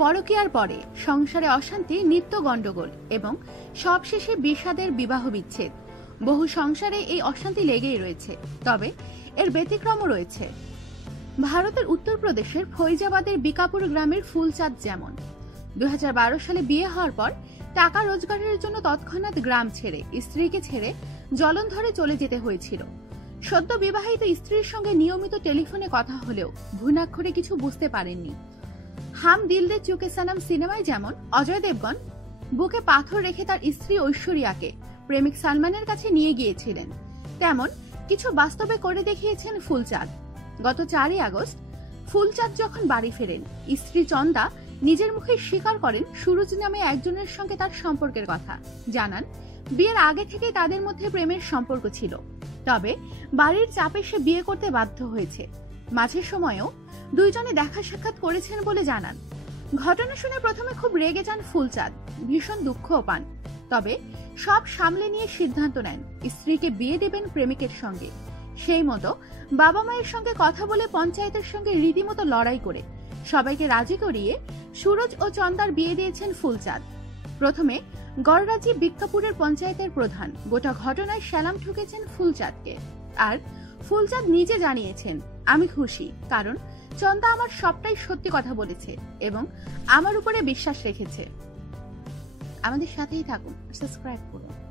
পরকীয়ার পরে সংসারে অশান্তি, নিত্য গণ্ডগোল এবং সবশেষে বিষাদের বিবাহ বিচ্ছেদ। বহু সংসারে এই অশান্তি লেগেই রয়েছে, তবে এর ব্যতিক্রমও রয়েছে। ভারতের উত্তরপ্রদেশের ফৈজাবাদের বিকাপুর গ্রামের ফুলচাঁদ যেমন। দুই হাজার বারো সালে বিয়ে হওয়ার পর টাকা রোজগারের জন্য তৎক্ষণাৎ গ্রাম ছেড়ে, স্ত্রীকে ছেড়ে জলন্ধরে চলে যেতে হয়েছিল। সদ্য বিবাহিত স্ত্রীর সঙ্গে নিয়মিত টেলিফোনে কথা হলেও ভুনাক্ষরে কিছু বুঝতে পারেননি। হাম দিল দে চুকে সানাম সিনেমায় যেমন, অজয় দেবগন, বুকে পাথর রেখে তার স্ত্রী ঐশ্বরিয়াকে প্রেমিক সালমানের কাছে নিয়ে গিয়েছিলেন। তেমন, কিছু বাস্তবে করে দেখিয়েছেন ফুলচাঁদ। গত চারই আগস্ট, ফুলচাঁদ যখন বাড়ি ফেরেন, স্ত্রী চন্দা নিজের মুখে স্বীকার করেন সুরজ নামে একজনের সঙ্গে তার সম্পর্কের কথা। জানান, বিয়ের আগে থেকেই তাদের মধ্যে প্রেমের সম্পর্ক ছিল। তবে বাড়ির চাপে সে বিয়ে করতে বাধ্য হয়েছে। মাঝের সময়েও দুইজনে দেখা সাক্ষাৎ করেছেন বলে জানান। ঘটনা শুনে প্রথমে খুব রেগে যান ফুলচাঁদ। ভীষণ দুঃখও পান। তবে সব সামলে নিয়ে সিদ্ধান্ত নেন, স্ত্রীকে বিয়ে দেবেন প্রেমিকের সঙ্গে। সেই মতো বাবা মায়ের সঙ্গে কথা বলে পঞ্চায়েতের সঙ্গে রীতিমতো লড়াই করে সবাইকে রাজি করিয়ে সুরজ ও চন্দার বিয়ে দিয়েছেন ফুলচাঁদ। প্রথমে গড়রাজি বিজ্ঞাপুরের পঞ্চায়েতের প্রধান। গোটা ঘটনায় সালাম ঠুকেছেন ফুলচাঁদকে। আর ফুলচাঁদ নিজে জানিয়েছেন আমি খুশি, কারণ চন্দা আমার সবটাই সত্যি কথা বলেছে এবং আমার উপরে বিশ্বাস রেখেছে। আমাদের সাথেই থাকুন, সাবস্ক্রাইব করুন।